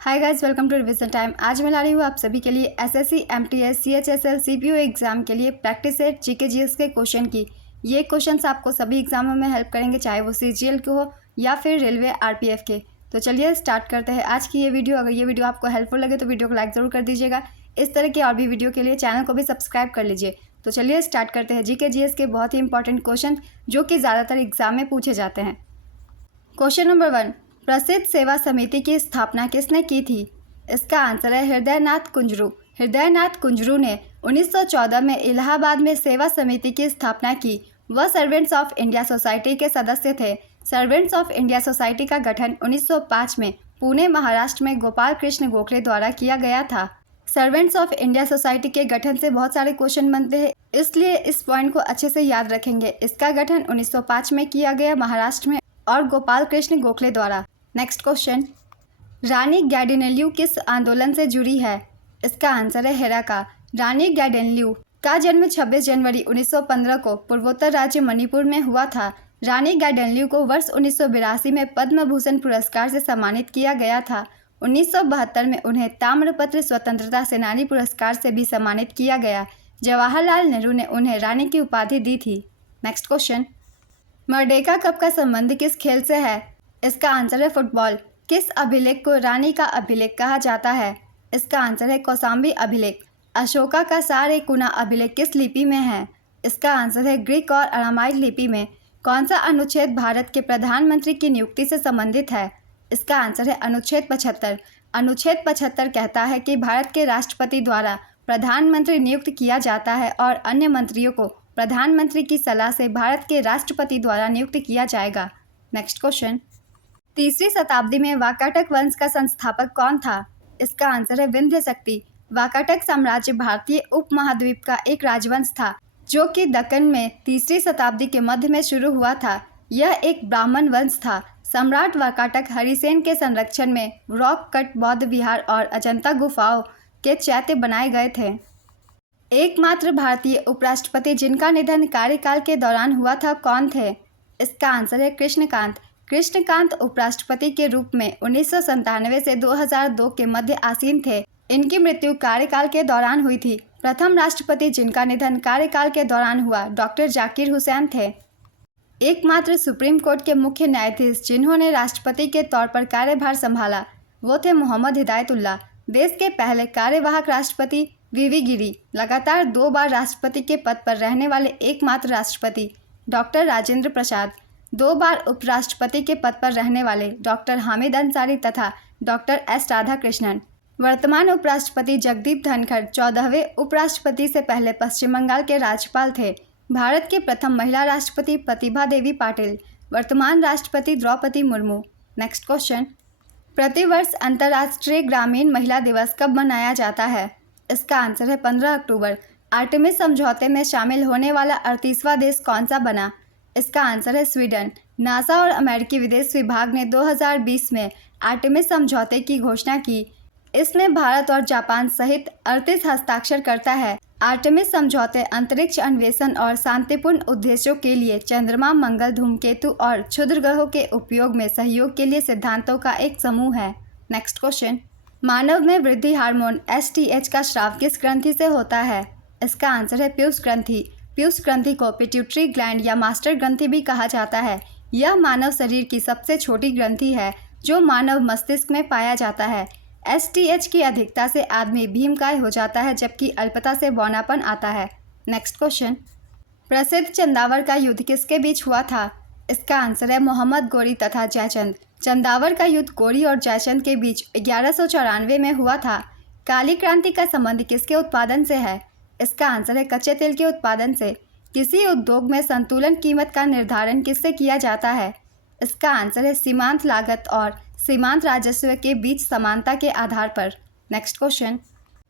Hi guys, welcome to revision time. आज मैं ला रही हूँ आप सभी के लिए SSC, MTS, CHSL, CPU exam के लिए प्रैक्टिस सेट जीके जीएस के क्वेश्चन की। ये क्वेश्चंस आपको सभी एग्जामों में हेल्प करेंगे, चाहे वो सीजीएल के हो या फिर रेलवे आरपीएफ के। तो चलिए स्टार्ट करते हैं आज की ये वीडियो। अगर ये वीडियो आपको हेल्पफुल लगे तो वीडियो को लाइक ज़रूर कर दीजिएगा। इस तरह के और भी वीडियो के लिए चैनल को भी सब्सक्राइब कर लीजिए। तो चलिए स्टार्ट करते हैं जीके जीएस के बहुत ही इंपॉर्टेंट क्वेश्चन जो कि ज़्यादातर एग्जाम में पूछे जाते हैं। क्वेश्चन नंबर 1, प्रसिद्ध सेवा समिति की स्थापना किसने की थी? इसका आंसर है हृदयनाथ कुंजरू। हृदयनाथ कुंजरू ने 1914 में इलाहाबाद में सेवा समिति की स्थापना की। वह सर्वेंट्स ऑफ इंडिया सोसाइटी के सदस्य थे। सर्वेंट्स ऑफ इंडिया सोसाइटी का गठन 1905 में पुणे, महाराष्ट्र में गोपाल कृष्ण गोखले द्वारा किया गया था। सर्वेंट्स ऑफ इंडिया सोसाइटी के गठन से बहुत सारे क्वेश्चन बनते हैं, इसलिए इस पॉइंट को अच्छे से याद रखेंगे। इसका गठन 1905 में किया गया महाराष्ट्र में और गोपाल कृष्ण गोखले द्वारा। नेक्स्ट क्वेश्चन, रानी गैडिनल्यू किस आंदोलन से जुड़ी है? इसका आंसर है हेरा का। रानी गैडिनल्यू का जन्म 26 जनवरी 1915 को पूर्वोत्तर राज्य मणिपुर में हुआ था। रानी गैडिनल्यू को वर्ष 1982 में पद्म भूषण पुरस्कार से सम्मानित किया गया था। 1972 में उन्हें ताम्रपत्र स्वतंत्रता सेनानी पुरस्कार से भी सम्मानित किया गया। जवाहरलाल नेहरू ने उन्हें रानी की उपाधि दी थी। नेक्स्ट क्वेश्चन, मर्डेका कप का संबंध किस खेल से है? इसका आंसर है फुटबॉल। किस अभिलेख को रानी का अभिलेख कहा जाता है? इसका आंसर है कौसाम्बी अभिलेख। अशोका का सारेकुना अभिलेख किस लिपि में है? इसका आंसर है ग्रीक और अरामाइक लिपि में। कौन सा अनुच्छेद भारत के प्रधानमंत्री की नियुक्ति से संबंधित है? इसका आंसर है अनुच्छेद 75। अनुच्छेद 75 कहता है कि भारत के राष्ट्रपति द्वारा प्रधानमंत्री नियुक्त किया जाता है और अन्य मंत्रियों को प्रधानमंत्री की सलाह से भारत के राष्ट्रपति द्वारा नियुक्त किया जाएगा। नेक्स्ट क्वेश्चन, तीसरी शताब्दी में वाकाटक वंश का संस्थापक कौन था? इसका आंसर है विंध्य शक्ति। वाकाटक साम्राज्य भारतीय उपमहाद्वीप का एक राजवंश था जो कि दक्कन में तीसरी शताब्दी के मध्य में शुरू हुआ था। यह एक ब्राह्मण वंश था। सम्राट वाकाटक हरिसेन के संरक्षण में रॉक कट बौद्ध विहार और अजंता गुफाओं के चैत्य बनाए गए थे। एकमात्र भारतीय उपराष्ट्रपति जिनका निधन कार्यकाल के दौरान हुआ था कौन थे? इसका आंसर है कृष्णकांत। कृष्णकांत उपराष्ट्रपति के रूप में 1997 से 2002 के मध्य आसीन थे। इनकी मृत्यु कार्यकाल के दौरान हुई थी। प्रथम राष्ट्रपति जिनका निधन कार्यकाल के दौरान हुआ डॉक्टर जाकिर हुसैन थे। एकमात्र सुप्रीम कोर्ट के मुख्य न्यायाधीश जिन्होंने राष्ट्रपति के तौर पर कार्यभार संभाला वो थे मोहम्मद हिदायतुल्लाह। देश के पहले कार्यवाहक राष्ट्रपति वीवी गिरी। लगातार 2 बार राष्ट्रपति के पद पर रहने वाले एकमात्र राष्ट्रपति डॉक्टर राजेंद्र प्रसाद। 2 बार उपराष्ट्रपति के पद पर रहने वाले डॉक्टर हामिद अंसारी तथा डॉक्टर एस राधाकृष्णन। वर्तमान उपराष्ट्रपति जगदीप धनखड़ 14वें उपराष्ट्रपति से पहले पश्चिम बंगाल के राज्यपाल थे। भारत के प्रथम महिला राष्ट्रपति प्रतिभा देवी पाटिल। वर्तमान राष्ट्रपति द्रौपदी मुर्मू। नेक्स्ट क्वेश्चन, प्रतिवर्ष अंतर्राष्ट्रीय ग्रामीण महिला दिवस कब मनाया जाता है? इसका आंसर है 15 अक्टूबर। आर्टेमिस समझौते में शामिल होने वाला 38वां देश कौन सा बना? इसका आंसर है स्वीडन। नासा और अमेरिकी विदेश विभाग ने 2020 में आर्टेमिस समझौते की घोषणा की। इसमें भारत और जापान सहित 38 हस्ताक्षर करता है। आर्टेमिस समझौते अंतरिक्ष अन्वेषण और शांतिपूर्ण उद्देश्यों के लिए चंद्रमा, मंगल, धूमकेतु और क्षुद्र ग्रहों के उपयोग में सहयोग के लिए सिद्धांतों का एक समूह है। नेक्स्ट क्वेश्चन, मानव में वृद्धि हार्मोन एसटीएच का स्राव किस ग्रंथि से होता है? इसका आंसर है पीयूष ग्रंथि। पीयूष ग्रंथि को पिट्यूटरी ग्लैंड या मास्टर ग्रंथि भी कहा जाता है। यह मानव शरीर की सबसे छोटी ग्रंथि है जो मानव मस्तिष्क में पाया जाता है। एसटीएच की अधिकता से आदमी भीमकाय हो जाता है जबकि अल्पता से बौनापन आता है। नेक्स्ट क्वेश्चन, प्रसिद्ध चंदावर का युद्ध किसके बीच हुआ था? इसका आंसर है मोहम्मद गोरी तथा जयचंद। चंदावर का युद्ध गोरी और जयचंद के बीच 1194 में हुआ था। काली क्रांति का संबंध किसके उत्पादन से है? इसका आंसर है कच्चे तेल के उत्पादन से। किसी उद्योग में संतुलन कीमत का निर्धारण किससे किया जाता है? इसका आंसर है सीमांत लागत और सीमांत राजस्व के बीच समानता के आधार पर। Next question,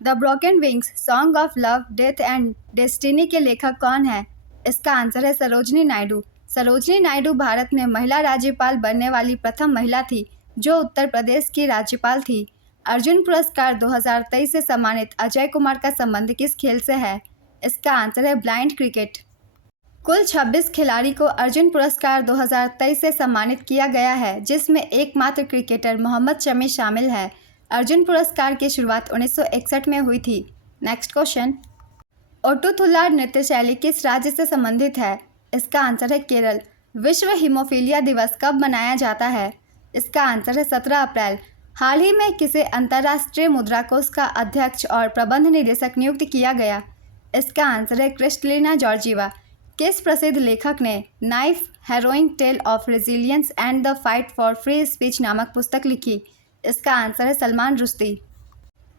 the broken wings song of love, death and destiny के लेखक कौन है? इसका आंसर है सरोजनी नायडू। सरोजनी नायडू भारत में महिला राज्यपाल बनने वाली प्रथम महिला थी जो उत्तर प्रदेश की राज्यपाल थी। अर्जुन पुरस्कार 2023 से सम्मानित अजय कुमार का संबंध किस खेल से है? इसका आंसर है ब्लाइंड क्रिकेट। कुल 26 खिलाड़ी को अर्जुन पुरस्कार 2023 से सम्मानित किया गया है जिसमें एकमात्र क्रिकेटर मोहम्मद शमी शामिल है। अर्जुन पुरस्कार की शुरुआत 1961 में हुई थी। नेक्स्ट क्वेश्चन, ओटुथुल्लार नृत्य शैली किस राज्य से संबंधित है? इसका आंसर है केरल। विश्व हीमोफीलिया दिवस कब मनाया जाता है? इसका आंसर है 17 अप्रैल। हाल ही में किसे अंतर्राष्ट्रीय मुद्रा कोष का अध्यक्ष और प्रबंध निदेशक नियुक्त किया गया? इसका आंसर है क्रिस्टलिना जॉर्जीवा। किस प्रसिद्ध लेखक ने knife harrowing tale of resilience and the fight for free speech नामक पुस्तक लिखी? इसका आंसर है सलमान रुश्दी।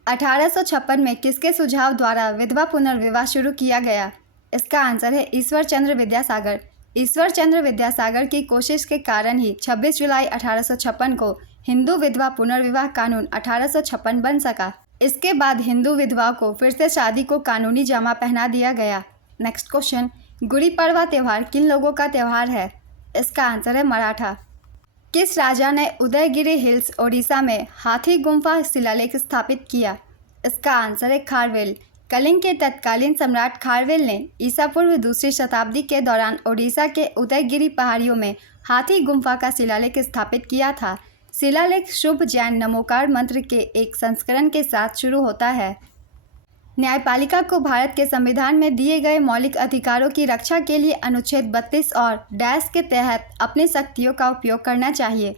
1856 में किसके सुझाव द्वारा विधवा पुनर्विवाह शुरू किया गया? इसका आंसर है ईश्वर चंद्र विद्यासागर। ईश्वर चंद्र विद्यासागर की कोशिश के कारण ही 26 जुलाई 1856 को हिंदू विधवा पुनर्विवाह कानून 1856 बन सका। इसके बाद हिंदू विधवाओं को फिर से शादी को कानूनी जामा पहना दिया गया। नेक्स्ट क्वेश्चन, गुड़ी पड़वा त्यौहार किन लोगों का त्यौहार है? इसका आंसर है मराठा। किस राजा ने उदयगिरी हिल्स ओडिशा में हाथी गुम्फा शिलालेख स्थापित किया? इसका आंसर है खारवेल। कलिंग के तत्कालीन सम्राट खारवेल ने ईसा पूर्व दूसरी शताब्दी के दौरान ओडिशा के उदयगिरी पहाड़ियों में हाथी गुम्फा का शिलालेख स्थापित किया था। शिलालेख शुभ जैन नमोकार मंत्र के एक संस्करण के साथ शुरू होता है। न्यायपालिका को भारत के संविधान में दिए गए मौलिक अधिकारों की रक्षा के लिए अनुच्छेद 32 और डैश के तहत अपनी शक्तियों का उपयोग करना चाहिए।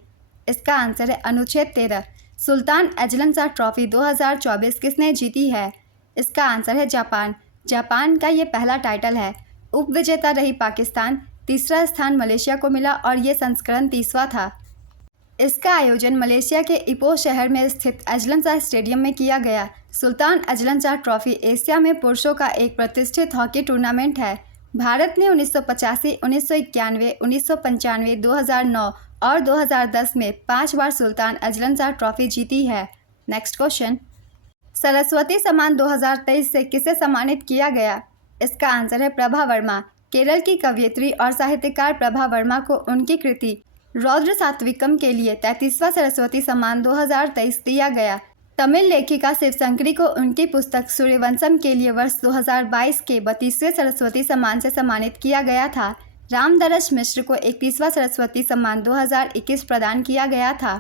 इसका आंसर है अनुच्छेद 13। सुल्तान एजलन शाह ट्रॉफी 2024 किसने जीती है? इसका आंसर है जापान। जापान का ये पहला टाइटल है। उपविजेता रही पाकिस्तान, तीसरा स्थान मलेशिया को मिला और ये संस्करण 30वां था। इसका आयोजन मलेशिया के इपो शहर में स्थित एजलन शाह स्टेडियम में किया गया। सुल्तान एजलन शाह ट्रॉफी एशिया में पुरुषों का एक प्रतिष्ठित हॉकी टूर्नामेंट है। भारत ने 1985, 1991, 1995, 2009 और 2010 में 5 बार सुल्तान एजलन शाह ट्रॉफी जीती है। नेक्स्ट क्वेश्चन, सरस्वती सम्मान 2023 से किसे सम्मानित किया गया? इसका आंसर है प्रभा वर्मा। केरल की कवयित्री और साहित्यकार प्रभा वर्मा को उनकी कृति रौद्र सात्विकम के लिए 33वां सरस्वती सम्मान 2023 दिया गया। तमिल लेखिका शिवशंकरी को उनकी पुस्तक सूर्यवंशम के लिए वर्ष 2022 के 32वें सरस्वती सम्मान से सम्मानित किया गया था। रामदरस मिश्र को 31वां सरस्वती सम्मान 2021 प्रदान किया गया था।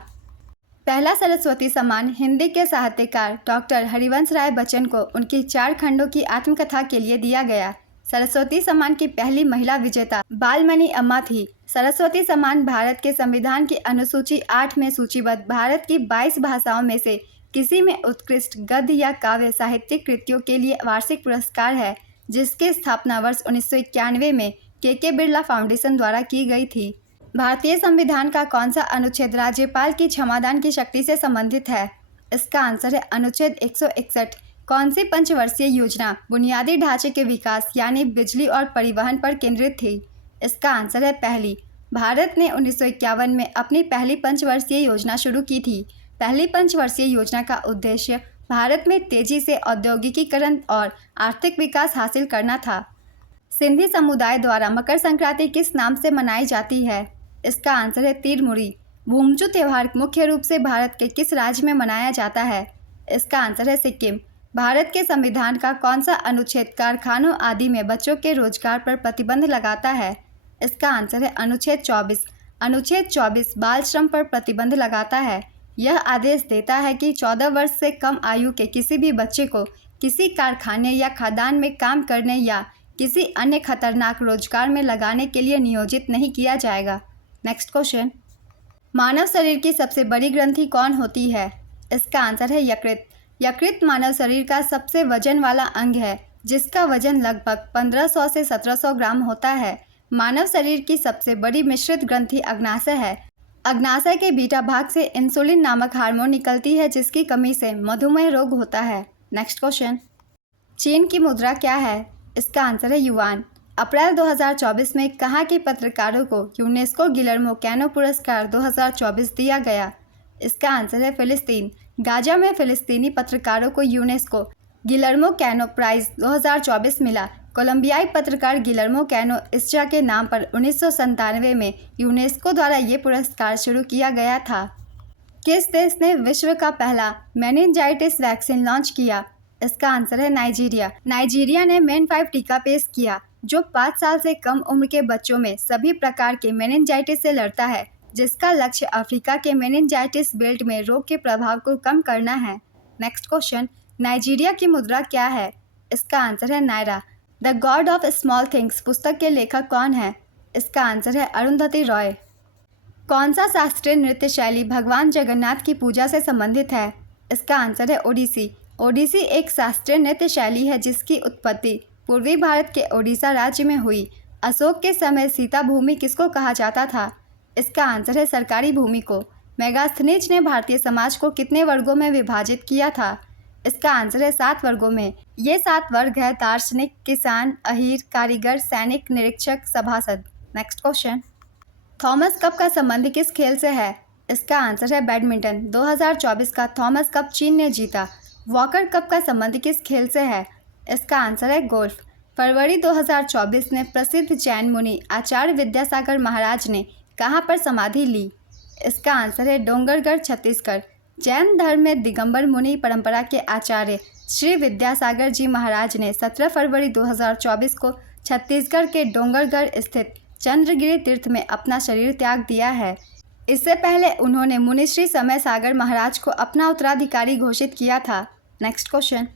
पहला सरस्वती सम्मान हिंदी के साहित्यकार डॉक्टर हरिवंश राय बच्चन को उनकी 4 खंडों की आत्मकथा के लिए दिया गया। सरस्वती सम्मान की पहली महिला विजेता बालमणि अम्मा थी। सरस्वती सम्मान भारत के संविधान की अनुसूची 8 में सूचीबद्ध भारत की 22 भाषाओं में से किसी में उत्कृष्ट गद्य या काव्य साहित्यिक कृतियों के लिए वार्षिक पुरस्कार है, जिसकी स्थापना वर्ष 1991 में के बिरला फाउंडेशन द्वारा की गई थी। भारतीय संविधान का कौन सा अनुच्छेद राज्यपाल की क्षमादान की शक्ति से संबंधित है? इसका आंसर है अनुच्छेद 161। कौन सी पंचवर्षीय योजना बुनियादी ढांचे के विकास यानी बिजली और परिवहन पर केंद्रित थी? इसका आंसर है पहली। भारत ने 1951 में अपनी पहली पंचवर्षीय योजना शुरू की थी। पहली पंचवर्षीय योजना का उद्देश्य भारत में तेजी से औद्योगिकीकरण और आर्थिक विकास हासिल करना था। सिंधी समुदाय द्वारा मकर संक्रांति किस नाम से मनाई जाती है? इसका आंसर है तीरमुरी। भूमचू त्यौहार मुख्य रूप से भारत के किस राज्य में मनाया जाता है? इसका आंसर है सिक्किम। भारत के संविधान का कौन सा अनुच्छेद कारखानों आदि में बच्चों के रोजगार पर प्रतिबंध लगाता है? इसका आंसर है अनुच्छेद 24। अनुच्छेद 24 बाल श्रम पर प्रतिबंध लगाता है। यह आदेश देता है कि 14 वर्ष से कम आयु के किसी भी बच्चे को किसी कारखाने या खदान में काम करने या किसी अन्य खतरनाक रोजगार में लगाने के लिए नियोजित नहीं किया जाएगा। नेक्स्ट क्वेश्चन, मानव शरीर की सबसे बड़ी ग्रंथि कौन होती है? इसका आंसर है यकृत। यकृत मानव शरीर का सबसे वजन वाला अंग है, जिसका वजन लगभग 1500 से 1700 ग्राम होता है। मानव शरीर की सबसे बड़ी मिश्रित ग्रंथि अग्नाशय है। अग्नाशय के बीटा भाग से इंसुलिन नामक हार्मोन निकलती है, जिसकी कमी से मधुमेह रोग होता है। नेक्स्ट क्वेश्चन, चीन की मुद्रा क्या है? इसका आंसर है युआन। अप्रैल 2024 में कहाँ के पत्रकारों को यूनेस्को गिलर्मो कैनो पुरस्कार 2024 दिया गया? इसका आंसर है फिलिस्तीन। गाजा में फिलिस्तीनी पत्रकारों को यूनेस्को गिलर्मो कैनो प्राइज़ 2024 मिला। कोलंबियाई पत्रकार गिलर्मो कैनो इस्चा के नाम पर 1997 में यूनेस्को द्वारा ये पुरस्कार शुरू किया गया था। किस देश ने विश्व का पहला मेनिनजाइटिस वैक्सीन लॉन्च किया? इसका आंसर है नाइजीरिया। नाइजीरिया ने MEN5 टीका पेश किया, जो 5 साल से कम उम्र के बच्चों में सभी प्रकार के मेनिनजाइटिस से लड़ता है, जिसका लक्ष्य अफ्रीका के मेनिनजाइटिस बेल्ट में रोग के प्रभाव को कम करना है। नेक्स्ट क्वेश्चन, नाइजीरिया की मुद्रा क्या है? इसका आंसर है नायरा। The god of small things पुस्तक के लेखक कौन है? इसका आंसर है अरुंधति रॉय। कौन सा शास्त्रीय नृत्य शैली भगवान जगन्नाथ की पूजा से संबंधित है? इसका आंसर है ओडिसी। ओडिसी एक शास्त्रीय नृत्य शैली है जिसकी उत्पत्ति पूर्वी भारत के ओडिशा राज्य में हुई। अशोक के समय सीता भूमि किसको कहा जाता था? इसका आंसर है सरकारी भूमि को। मेगास्थनीज ने भारतीय समाज को कितने वर्गों में विभाजित किया था? इसका आंसर है 7 वर्गों में। ये 7 वर्ग है दार्शनिक, किसान, अहीर, कारीगर, सैनिक, निरीक्षक, सभासद। नेक्स्ट क्वेश्चन, थॉमस कप का संबंध किस खेल से है? इसका आंसर है बैडमिंटन। 2024 का थॉमस कप चीन ने जीता। वॉकर कप का संबंध किस खेल से है? इसका आंसर है गोल्फ। फरवरी 2024 में प्रसिद्ध जैन मुनि आचार्य विद्यासागर महाराज ने कहाँ पर समाधि ली? इसका आंसर है डोंगरगढ़, छत्तीसगढ़। जैन धर्म में दिगंबर मुनि परंपरा के आचार्य श्री विद्यासागर जी महाराज ने 17 फरवरी 2024 को छत्तीसगढ़ के डोंगरगढ़ स्थित चंद्रगिरी तीर्थ में अपना शरीर त्याग दिया है। इससे पहले उन्होंने मुनिश्री समय सागर महाराज को अपना उत्तराधिकारी घोषित किया था। नेक्स्ट क्वेश्चन,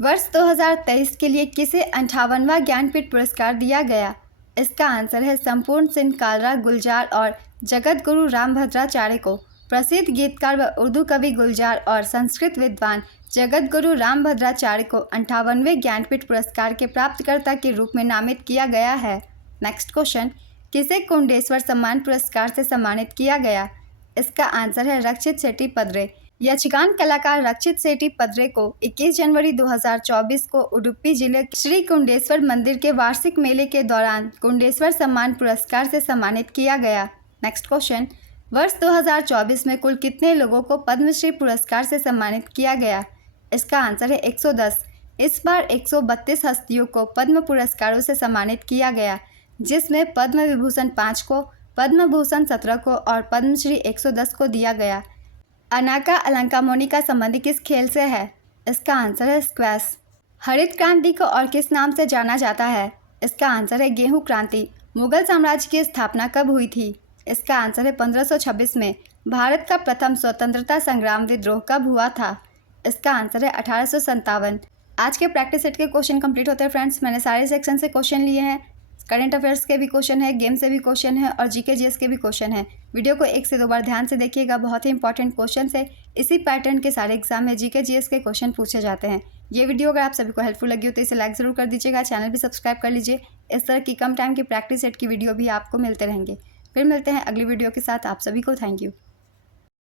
वर्ष 2023 के लिए किसे 58वां ज्ञानपीठ पुरस्कार दिया गया? इसका आंसर है संपूर्ण सिंह कालरा गुलजार और जगत गुरु रामभद्राचार्य को। प्रसिद्ध गीतकार व उर्दू कवि गुलजार और संस्कृत विद्वान जगत गुरु रामभद्राचार्य को 58वें ज्ञानपीठ पुरस्कार के प्राप्तकर्ता के रूप में नामित किया गया है। नेक्स्ट क्वेश्चन, किसे कुंडेश्वर सम्मान पुरस्कार से सम्मानित किया गया? इसका आंसर है रक्षित शेट्टी पदरे। यक्षगान कलाकार रक्षित शेट्टी पदरे को 21 जनवरी 2024 को उडुपी जिले के श्री कुंडेश्वर मंदिर के वार्षिक मेले के दौरान कुंडेश्वर सम्मान पुरस्कार से सम्मानित किया गया। नेक्स्ट क्वेश्चन, वर्ष 2024 में कुल कितने लोगों को पद्मश्री पुरस्कार से सम्मानित किया गया? इसका आंसर है 110। इस बार 132 हस्तियों को पद्म पुरस्कारों से सम्मानित किया गया, जिसमें पद्म विभूषण 5 को, पद्म भूषण 17 को और पद्मश्री 110 को दिया गया। अनाका अलंकामोनी का संबंध किस खेल से है? इसका आंसर है स्क्वैश। हरित क्रांति को और किस नाम से जाना जाता है? इसका आंसर है गेहूं क्रांति। मुगल साम्राज्य की स्थापना कब हुई थी? इसका आंसर है 1526 में। भारत का प्रथम स्वतंत्रता संग्राम विद्रोह कब हुआ था? इसका आंसर है 1857। आज के प्रैक्टिस सेट के क्वेश्चन कंप्लीट होते हैं फ्रेंड्स। मैंने सारे सेक्शन से क्वेश्चन लिए हैं। करंट अफेयर्स के भी क्वेश्चन है, गेम से भी क्वेश्चन है और जीके जीएस के भी क्वेश्चन है। वीडियो को 1 से 2 बार ध्यान से देखिएगा, बहुत ही इंपॉर्टेंट क्वेश्चन है। इसी पैटर्न के सारे एग्जाम में जीके जीएस के क्वेश्चन पूछे जाते हैं। ये वीडियो अगर आप सभी को हेल्पफुल लगी हो तो इसे लाइक ज़रूर कर दीजिएगा, चैनल भी सब्सक्राइब कर लीजिए। इस तरह की कम टाइम की प्रैक्टिस सेट की वीडियो भी आपको मिलते रहेंगे। फिर मिलते हैं अगली वीडियो के साथ। आप सभी को थैंक यू।